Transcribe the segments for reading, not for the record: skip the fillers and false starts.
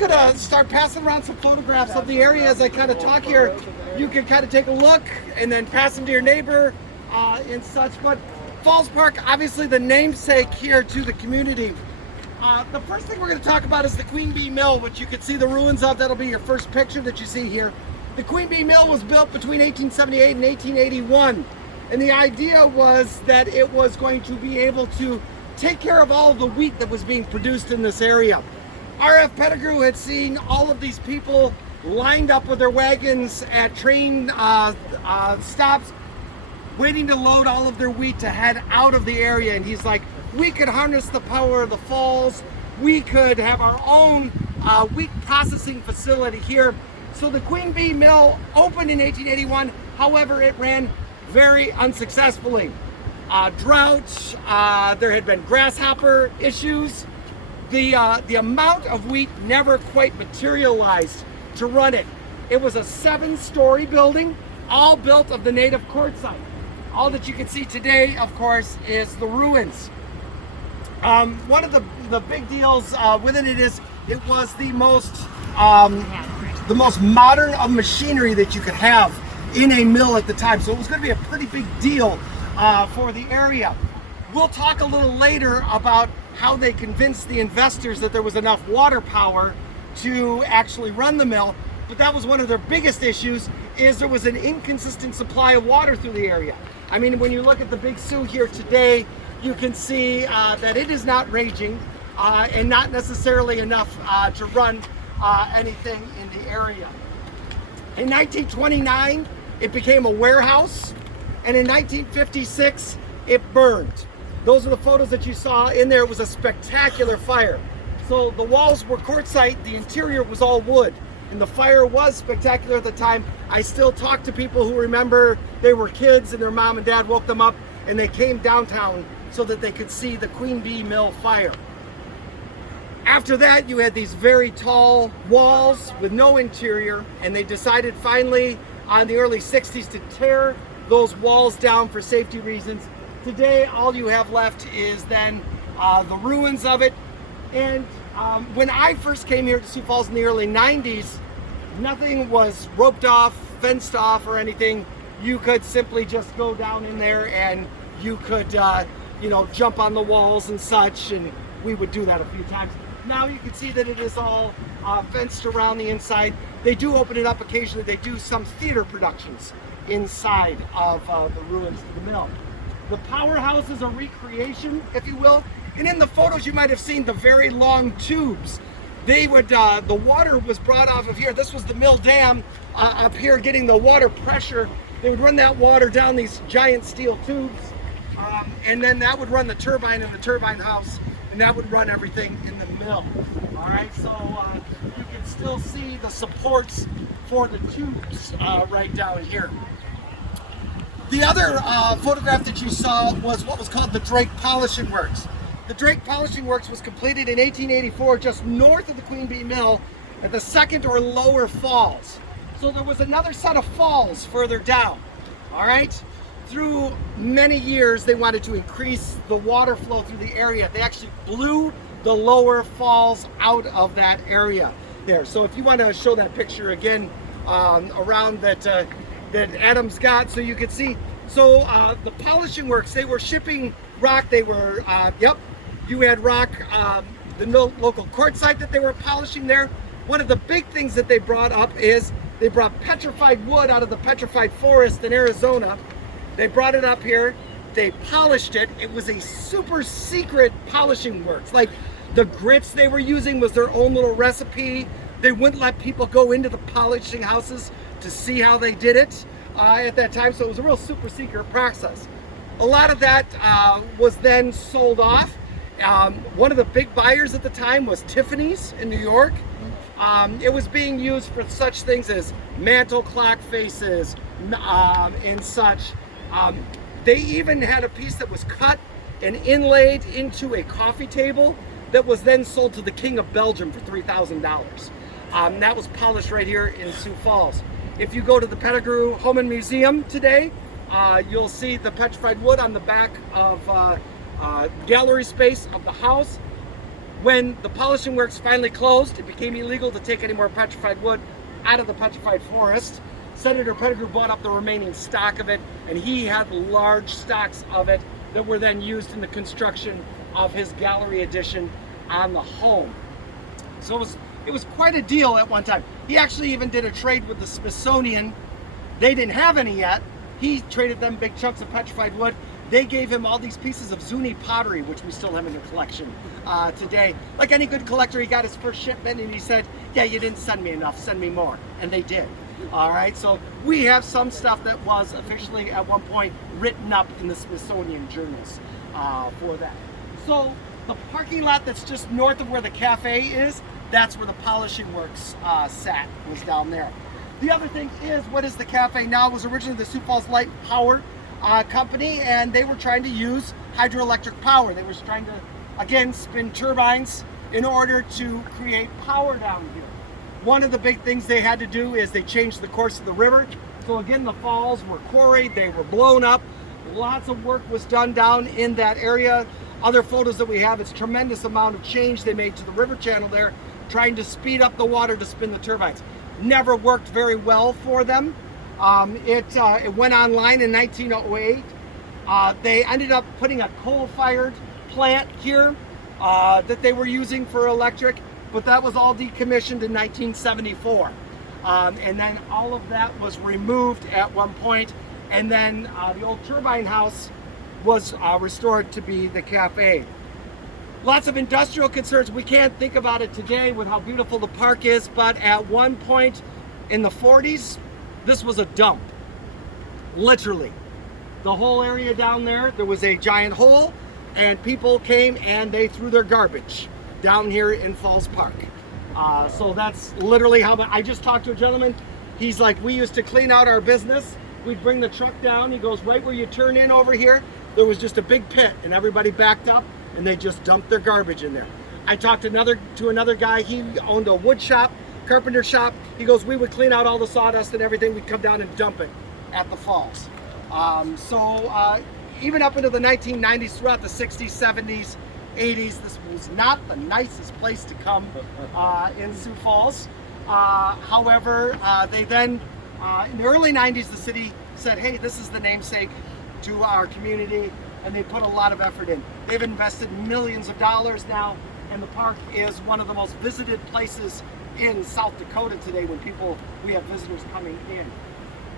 going to start passing around some photographs of the area as I kind of talk here. You can kind of take a look and then pass them to your neighbor and such. But Falls Park, obviously the namesake here to the community. The first thing we're going to talk about is the Queen Bee Mill, which you can see the ruins of. That'll be your first picture that you see here. The Queen Bee Mill was built between 1878 and 1881. And the idea was that it was going to be able to take care of all of the wheat that was being produced in this area. R.F. Pettigrew had seen all of these people lined up with their wagons at train stops, waiting to load all of their wheat to head out of the area. And he's like, we could harness the power of the falls. We could have our own wheat processing facility here. So the Queen Bee Mill opened in 1881. However, it ran very unsuccessfully. Drought, there had been grasshopper issues. The amount of wheat never quite materialized to run it. It was a 7-story building, all built of the native quartzite. All that you can see today, of course, is the ruins. One of the big deals within it is it was the most modern of machinery that you could have in a mill at the time. So it was going to be a pretty big deal for the area. We'll talk a little later about how they convinced the investors that there was enough water power to actually run the mill. But that was one of their biggest issues, is there was an inconsistent supply of water through the area. I mean, when you look at the Big Sioux here today, you can see that it is not raging and not necessarily enough to run anything in the area. In 1929, it became a warehouse, and in 1956, it burned. Those are the photos that you saw in there. It was a spectacular fire. So the walls were quartzite, the interior was all wood, and the fire was spectacular at the time. I still talk to people who remember they were kids and their mom and dad woke them up and they came downtown so that they could see the Queen Bee Mill fire. After that, you had these very tall walls with no interior, and they decided finally on the early 60s to tear those walls down for safety reasons. Today, all you have left is then the ruins of it. And when I first came here to Sioux Falls in the early 90s, nothing was roped off, fenced off, or anything. You could simply just go down in there and you could, jump on the walls and such, and we would do that a few times. Now you can see that it is all fenced around the inside. They do open it up occasionally. They do some theater productions inside of the ruins of the mill. The powerhouse is a recreation, if you will. And in the photos, you might have seen the very long tubes. They would, the water was brought off of here. This was the mill dam up here getting the water pressure. They would run that water down these giant steel tubes. And then that would run the turbine in the turbine house. And that would run everything in the mill. All right, so you can still see the supports for the tubes right down here. The other photograph that you saw was what was called the Drake Polishing Works. The Drake Polishing Works was completed in 1884 just north of the Queen Bee Mill at the second or lower falls. So there was another set of falls further down, all right? Through many years, they wanted to increase the water flow through the area. They actually blew the lower falls out of that area there. So if you want to show that picture again around that Adam's got, so you can see. So the polishing works, they were shipping rock. They were, you had rock, the local quartzite that they were polishing there. One of the big things that they brought up is they brought petrified wood out of the petrified forest in Arizona. They brought it up here, they polished it. It was a super secret polishing works. Like the grits they were using was their own little recipe. They wouldn't let people go into the polishing houses to see how they did it at that time. So it was a real super secret process. A lot of that was then sold off. One of the big buyers at the time was Tiffany's in New York. It was being used for such things as mantle clock faces and such. They even had a piece that was cut and inlaid into a coffee table that was then sold to the King of Belgium for $3,000. That was polished right here in Sioux Falls. If you go to the Pettigrew Home and Museum today, you'll see the petrified wood on the back of gallery space of the house. When the polishing works finally closed, it became illegal to take any more petrified wood out of the petrified forest. Senator Pettigrew bought up the remaining stock of it, and he had large stocks of it that were then used in the construction of his gallery addition on the home. So it was quite a deal at one time. He actually even did a trade with the Smithsonian. They didn't have any yet. He traded them big chunks of petrified wood. They gave him all these pieces of Zuni pottery, which we still have in the collection today. Like any good collector, he got his first shipment and he said, yeah, you didn't send me enough, send me more. And they did. All right, so we have some stuff that was officially at one point written up in the Smithsonian journals for that. So the parking lot that's just north of where the cafe is, that's where the polishing works sat, was down there. The other thing is, what is the cafe now? It was originally the Sioux Falls Light Power Company, and they were trying to use hydroelectric power. They were trying to, again, spin turbines in order to create power down here. One of the big things they had to do is they changed the course of the river. So again, the falls were quarried, they were blown up. Lots of work was done down in that area. Other photos that we have, it's a tremendous amount of change they made to the river channel there, trying to speed up the water to spin the turbines. Never worked very well for them. It went online in 1908. They ended up putting a coal-fired plant here that they were using for electric, but that was all decommissioned in 1974. And then all of that was removed at one point, and then the old turbine house was restored to be the cafe. Lots of industrial concerns. We can't think about it today with how beautiful the park is, but at one point in the 40s, this was a dump. Literally. The whole area down there, there was a giant hole, and people came and they threw their garbage down here in Falls Park. So that's literally how I just talked to a gentleman. He's like, we used to clean out our business. We'd bring the truck down. He goes, right where you turn in over here, there was just a big pit, and everybody backed up and they just dumped their garbage in there. I talked to another guy. He owned a wood shop, carpenter shop. He goes, we would clean out all the sawdust and everything. We'd come down and dump it at the falls. Even up into the 1990s, throughout the 60s, 70s, 80s, this was not the nicest place to come in Sioux Falls. However, they then, in the early 90s, the city said, hey, this is the namesake to our community, and they put a lot of effort in. They've invested millions of dollars now, and the park is one of the most visited places in South Dakota today when we have visitors coming in.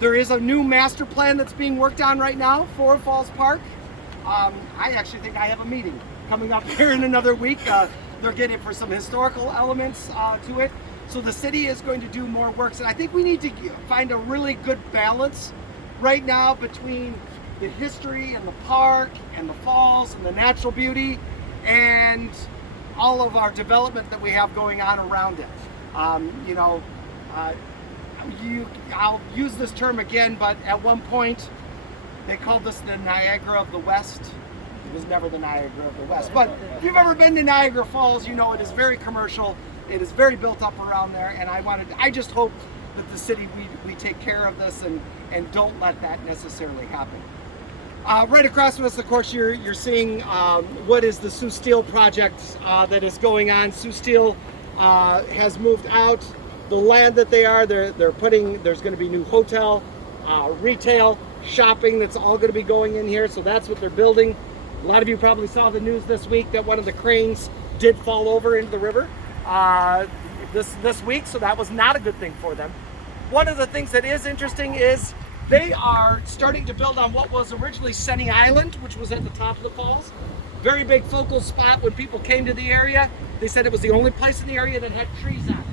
There is a new master plan that's being worked on right now for Falls Park. I actually think I have a meeting coming up here in another week. They're getting for some historical elements to it. So the city is going to do more works, and I think we need to find a really good balance right now between the history and the park and the falls and the natural beauty and all of our development that we have going on around it. I'll use this term again, but at one point they called this the Niagara of the West. It was never the Niagara of the West, but if you've ever been to Niagara Falls, you know it is very commercial. It is very built up around there, and I just hope that the city, we take care of this and don't let that necessarily happen. Right across from us, of course, you're seeing what is the Sioux Steel project that is going on. Sioux Steel has moved out. The land that they're putting, there's going to be new hotel, retail, shopping that's all going to be going in here. So that's what they're building. A lot of you probably saw the news this week that one of the cranes did fall over into the river this week. So that was not a good thing for them. One of the things that is interesting is they are starting to build on what was originally Senny Island, which was at the top of the falls. Very big focal spot when people came to the area. They said it was the only place in the area that had trees on it.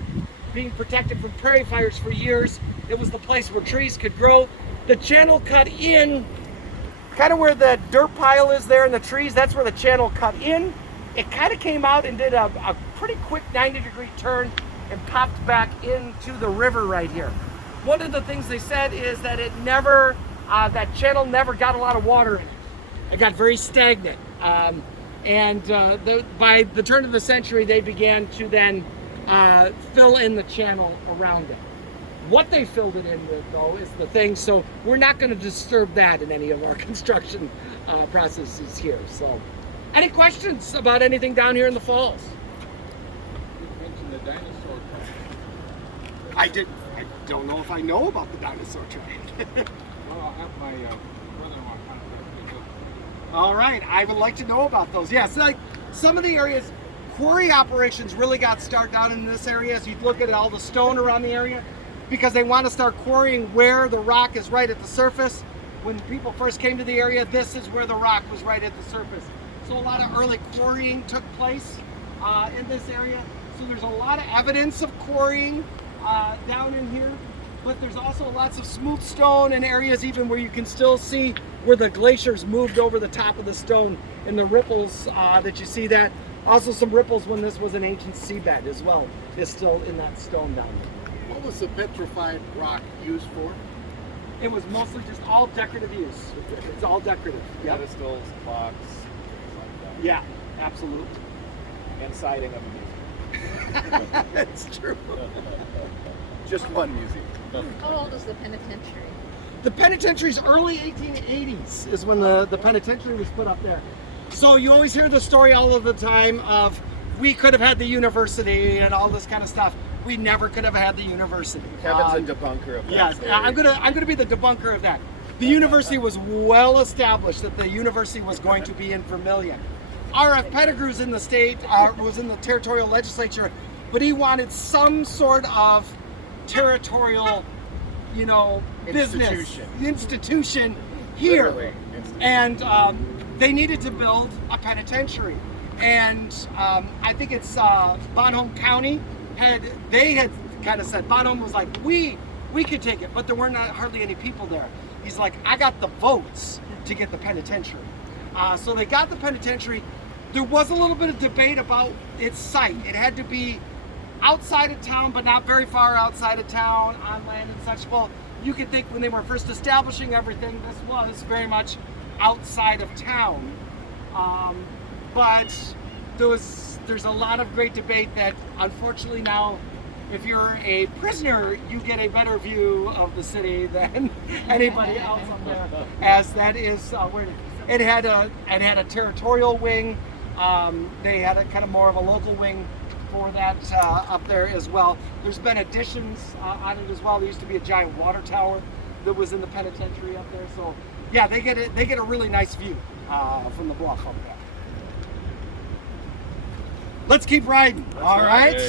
Being protected from prairie fires for years, it was the place where trees could grow. The channel cut in, kind of where the dirt pile is there in the trees, that's where the channel cut in. It kind of came out and did a pretty quick 90-degree turn and popped back into the river right here. One of the things they said is that it never, that channel never got a lot of water in it. It got very stagnant. By the turn of the century, they began to then fill in the channel around it. What they filled it in with, though, is the thing. So we're not going to disturb that in any of our construction processes here. So, any questions about anything down here in the falls? I don't know if I know about the dinosaur track. Well, I'll have my brother-in-law contact you. All right, I would like to know about those. Yes, like some of the areas, quarry operations really got started down in this area. As you look at all the stone around the area, because they want to start quarrying where the rock is right at the surface. When people first came to the area, this is where the rock was right at the surface. So a lot of early quarrying took place in this area. So there's a lot of evidence of quarrying down in here, but there's also lots of smooth stone and areas even where you can still see where the glaciers moved over the top of the stone and the ripples that you see that. Also some ripples when this was an ancient seabed as well is still in that stone down there. What was the petrified rock used for? It was mostly just all decorative use. It's all decorative. Yep. Pedestals, clocks, things like that. Yeah, absolutely. And siding of a museum. That's true. Just one museum. How old is the penitentiary? The penitentiary's early 1880s is when the penitentiary was put up there. So you always hear the story all of the time of we could have had the university and all this kind of stuff. We never could have had the university. Kevin's a debunker of that. Yes, theory. I'm gonna be the debunker of that. The university was well established that the university was going to be in Vermilion. R.F. Pettigrew's in the state, was in the territorial legislature, but he some sort of territorial, business institution here. Literally, institution. And they needed to build a penitentiary. And I think it's Bonhomme County had kind of said, Bonhomme was like, we could take it, but there weren't hardly any people there. He's like, I got the votes to get the penitentiary. So they got the penitentiary. There was a little bit of debate about its site. It had to be outside of town, but not very far outside of town, on land and such. Well, you could think when they were first establishing everything, this was very much outside of town. But there's a lot of great debate that unfortunately now, if you're a prisoner, you get a better view of the city than anybody else up there, as that is where it had a territorial wing. They had a kind of more of a local wing for that up there as well. There's been additions on it as well. There used to be a giant water tower that was in the penitentiary up there. So yeah, they get a really nice view from the bluff up there. Let's keep riding. All right.